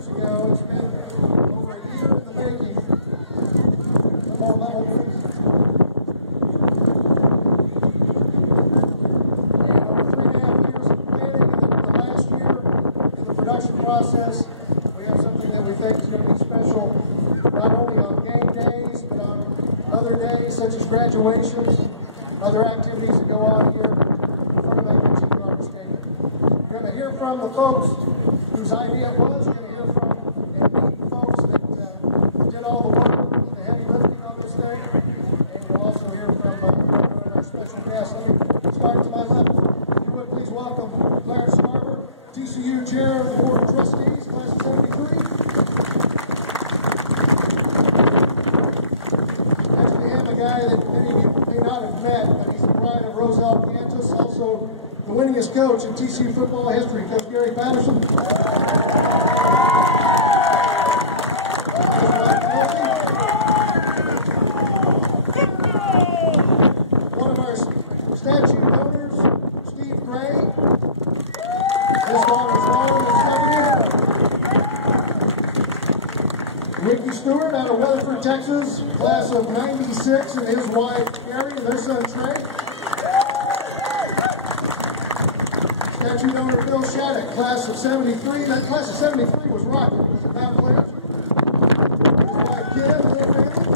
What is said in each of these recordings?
years ago. It's been over a year in the making. One more level, please. And over 3.5 years of planning, and then the last year in the production process, we have something that we think is going to be special, not only on game days, but on other days such as graduations, other activities that go on here in front of that Richie Stadium. We're going to hear from the folks whose idea it was. We're going to hear from and meet the folks that did all the work, the heavy lifting on this thing. And we'll also hear from one of our special guests. Let me start to my left. If you would please welcome Clarence Scarver, TCU Chair of the Board of Trustees, Class of 73. Next we have a guy that many of you may not have met, but he's the pride of Roselle, Kansas, also the winningest coach in TCU football history, Coach Gary Patterson. One of our statue donors, Steve Gray. His daughter's Lauren is 70. Ricky Stuart out of Weatherford, Texas, class of 96, and his wife Carrie and their son Trey. Statue donor Bill Shaddock, class of 73. That class of 73 was rocking. Was it not, Claire? His wife Kim and their family.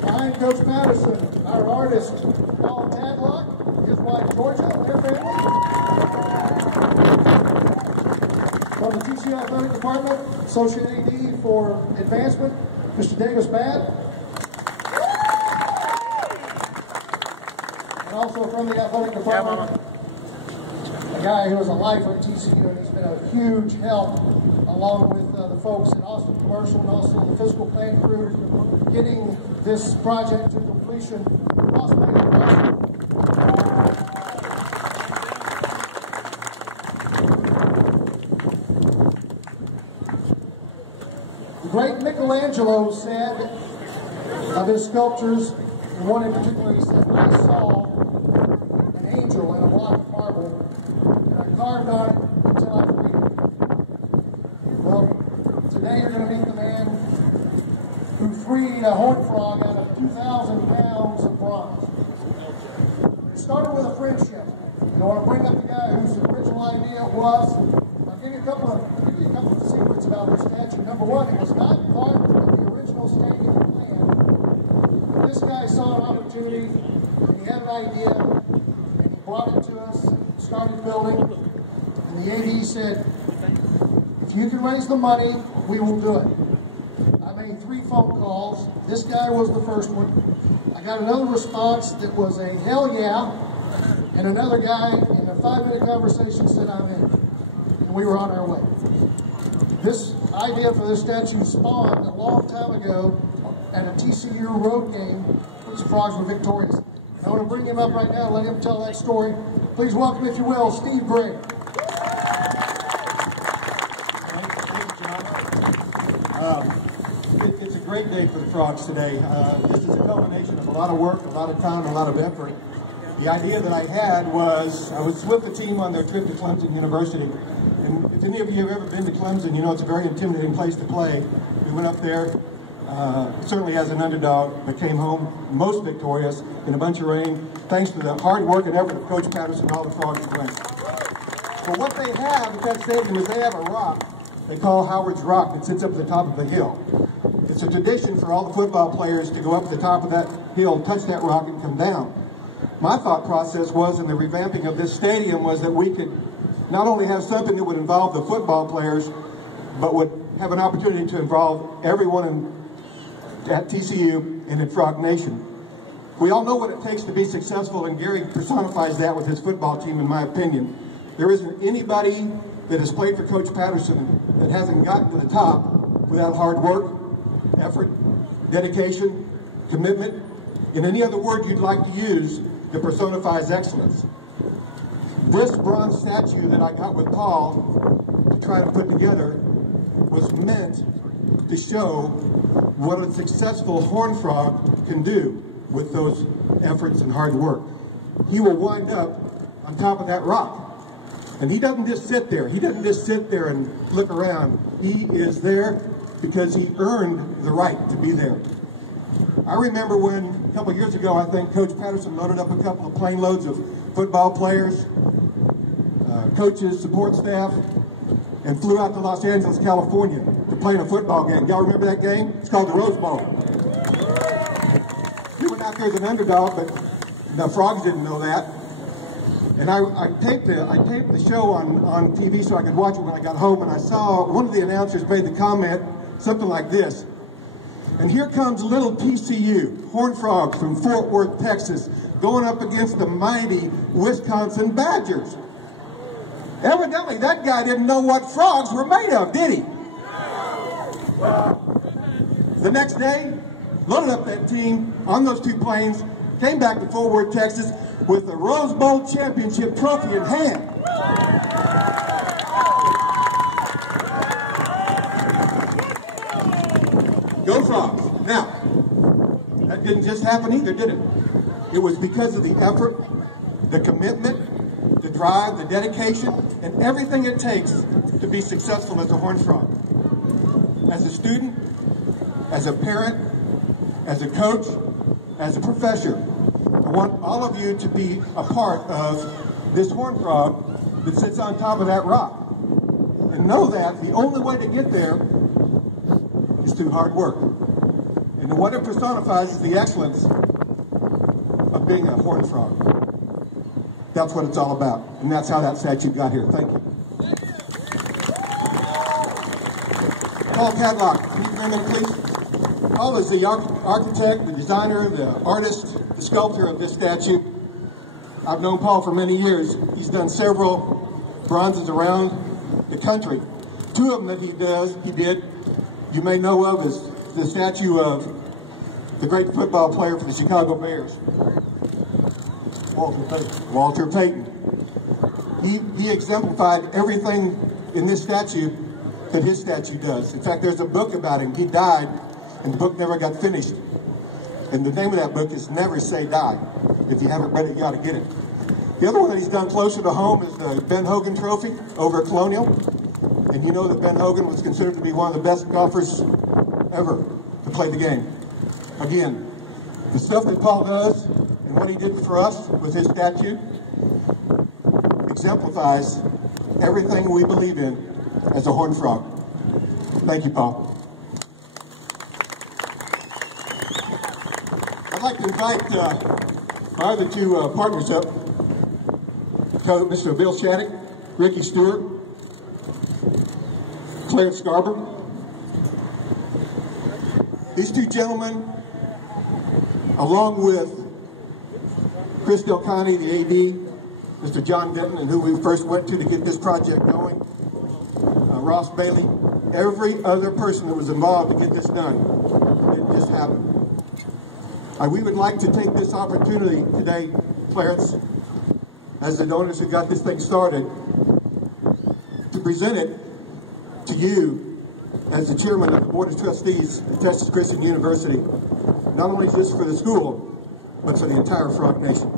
Behind Coach Patterson, our artist Paul Tadlock, his wife Georgia and their family. From the TCU Athletic Department, Associate AD for Advancement, Mr. Davis Badd. And also from the Athletic Department, a guy who is a lifer at TCU, and he's been a huge help along with the folks at Austin Commercial and also the fiscal plan crew getting this project to completion. The great Michelangelo said of his sculptures, and one in particular, he said, I saw an angel in a block of marble, and I carved on it until I freed it. Well, today you're going to meet the man who freed a horned frog out of 2,000 pounds of bronze. It started with a friendship. And I want to bring up the guy whose original idea was, I'll give you a couple of secrets about this statue. Number one, it was not part of the original stadium plan. This guy saw an opportunity, and he had an idea, and he brought it to us, started building, and the AD said, if you can raise the money, we will do it. I made 3 phone calls. This guy was the first one. I got another response that was a hell yeah, and another guy in a 5-minute conversation said I'm in. And we were on our way. This idea for this statue spawned a long time ago at a TCU road game when the Frogs were victorious. And I want to bring him up right now and let him tell that story. Please welcome, if you will, Steve Gray. It's a great day for the Frogs today. This is a culmination of a lot of work, a lot of time, a lot of effort. The idea that I had was, I was with the team on their trip to Clemson University. And if any of you have ever been to Clemson, you know it's a very intimidating place to play. We went up there, certainly as an underdog, but came home most victorious in a bunch of rain, thanks to the hard work and effort of Coach Patterson and all the Frogs playing. But what they have at that stadium is they have a rock they call Howard's Rock that sits up at the top of the hill. It's a tradition for all the football players to go up at the top of that hill, touch that rock, and come down. My thought process was, in the revamping of this stadium, was that we could not only have something that would involve the football players, but would have an opportunity to involve everyone at TCU and in Frog Nation. We all know what it takes to be successful, and Gary personifies that with his football team, in my opinion. There isn't anybody that has played for Coach Patterson that hasn't gotten to the top without hard work, effort, dedication, commitment, and any other word you'd like to use that personifies excellence. This bronze statue that I got with Paul to try to put together was meant to show what a successful horned frog can do with those efforts and hard work. He will wind up on top of that rock. And he doesn't just sit there. He doesn't just sit there and look around. He is there because he earned the right to be there. I remember when, a couple years ago, I think Coach Patterson loaded up a couple of plane loads of football players, coaches, support staff, and flew out to Los Angeles, California to play in a football game. Y'all remember that game? It's called the Rose Bowl. He went out there as an underdog, but the Frogs didn't know that. And I taped the show on TV so I could watch it when I got home, and I saw one of the announcers made the comment, something like this. And here comes little TCU, Horned Frogs from Fort Worth, Texas, going up against the mighty Wisconsin Badgers. Evidently, that guy didn't know what frogs were made of, did he? The next day, loaded up that team on those two planes, came back to Fort Worth, Texas, with the Rose Bowl championship trophy in hand. Go Frogs. Now, that didn't just happen either, did it? It was because of the effort, the commitment, the drive, the dedication, and everything it takes to be successful as a Horned Frog. As a student, as a parent, as a coach, as a professor, I want all of you to be a part of this Horned Frog that sits on top of that rock. And know that the only way to get there is through hard work. And what it personifies is the excellence of being a Horned Frog. That's what it's all about. And that's how that statue got here. Thank you. Paul Tadlock, can you come in, please? Paul is the architect, the designer, the artist, the sculptor of this statue. I've known Paul for many years. He's done several bronzes around the country. Two of them that he did, you may know of, is the statue of the great football player for the Chicago Bears, Walter Payton. He exemplified everything in this statue that his statue does. In fact, there's a book about him. He died, and the book never got finished. And the name of that book is Never Say Die. If you haven't read it, you ought to get it. The other one that he's done closer to home is the Ben Hogan Trophy over at Colonial. And you know that Ben Hogan was considered to be one of the best golfers ever to play the game. Again, the stuff that Paul does and what he did for us with his statue exemplifies everything we believe in as a Horned Frog. Thank you, Paul. I'd like to invite my other two partners up, Mr. Bill Shaddock, Ricky Stuart, Clarence Scarborough. These two gentlemen, along with Chris Del Conte, the AD, Mr. John Denton, and who we first went to get this project going, Ross Bailey, every other person that was involved to get this done. It just happened. We would like to take this opportunity today, Clarence, as the donors who got this thing started, to present it to you as the chairman of the Board of Trustees at Texas Christian University, not only just for the school, but for the entire Frog Nation.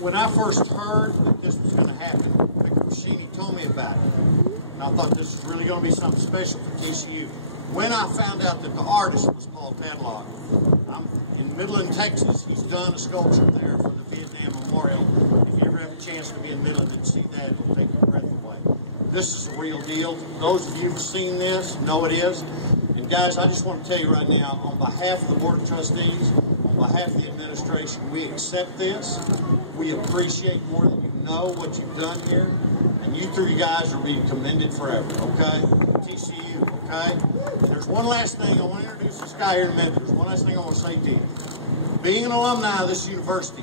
When I first heard that this was going to happen, Victor Machini told me about it, and I thought this was really going to be something special for TCU. When I found out that the artist was Paul Tadlock, I'm in Midland, Texas. He's done a sculpture there for the Vietnam Memorial. If you ever have a chance to be in Midland and see that, it'll take your breath away. This is a real deal. Those of you who've seen this know it is. And guys, I just want to tell you right now, on behalf of the Board of Trustees, on behalf of the administration, we accept this. We appreciate more than you know what you've done here. And you three guys are being commended forever, okay? TCU, okay? There's one last thing. I want to introduce this guy here in a minute. There's one last thing I want to say to you. Being an alumni of this university,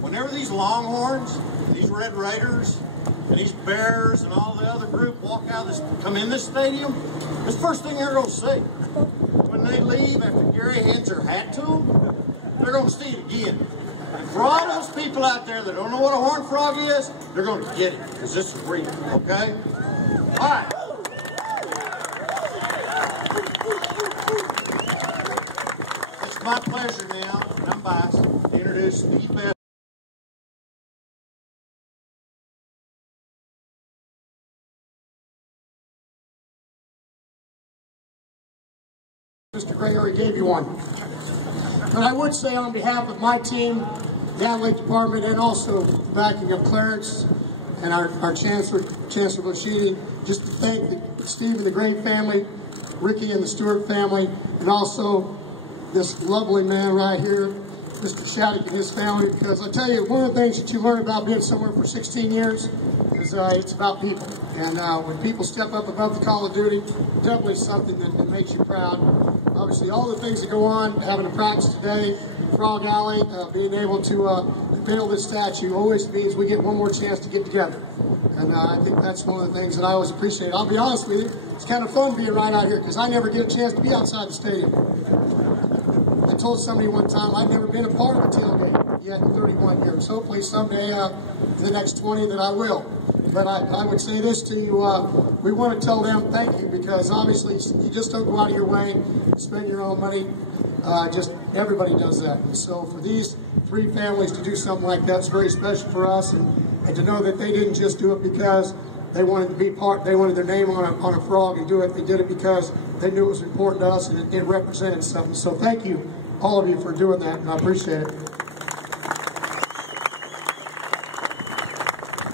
whenever these Longhorns, these Red Raiders, and these Bears and all the other group walk out of this, come in this stadium, this first thing they're going to see. When they leave, after Gary hands their hat to them, they're going to see it again. And for all those people out there that don't know what a Horned Frog is, they're going to get it, because this is real, okay? All right. It's my pleasure now suffice to introduce the best. Mr. Gregory gave you one. But I would say on behalf of my team, the Athlete Department, and also the backing of Clarence and our Chancellor Bashidi, just to thank Steve and the Gray family, Ricky and the Stuart family, and also this lovely man right here, Mr. Shaddock and his family, because I tell you, one of the things that you learn about being somewhere for 16 years is it's about people. And when people step up above the call of duty, definitely something that makes you proud. Obviously, all the things that go on, having a practice today, Frog Alley, being able to unveil this statue always means we get one more chance to get together. And I think that's one of the things that I always appreciate. I'll be honest with you, it's kind of fun being right out here because I never get a chance to be outside the stadium. I told somebody one time I've never been a part of a tailgate yet in 31 years. Hopefully someday in the next 20 that I will. But I would say this to you, we want to tell them thank you because obviously you just don't go out of your way, spend your own money. Just everybody does that. And so for these three families to do something like that is very special for us, and to know that they didn't just do it because they wanted to be part, they wanted their name on a frog and do it. They did it because they knew it was important to us and it represented something. So thank you, all of you, for doing that, and I appreciate it.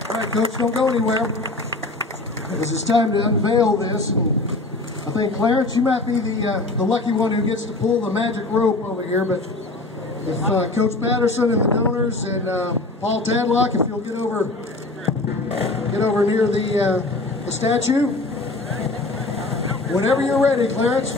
All right, Coach, don't go anywhere, because it's time to unveil this. And I think, Clarence, you might be the lucky one who gets to pull the magic rope over here, but if Coach Patterson and the donors and Paul Tadlock, if you'll get over near the statue. Whenever you're ready, Clarence.